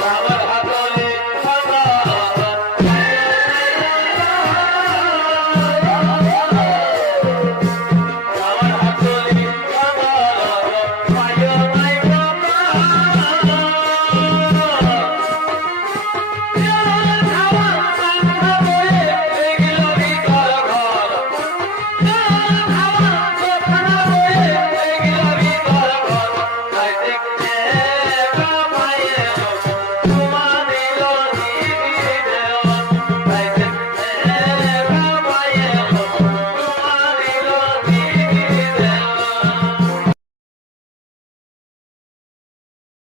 ಬಾಬಾ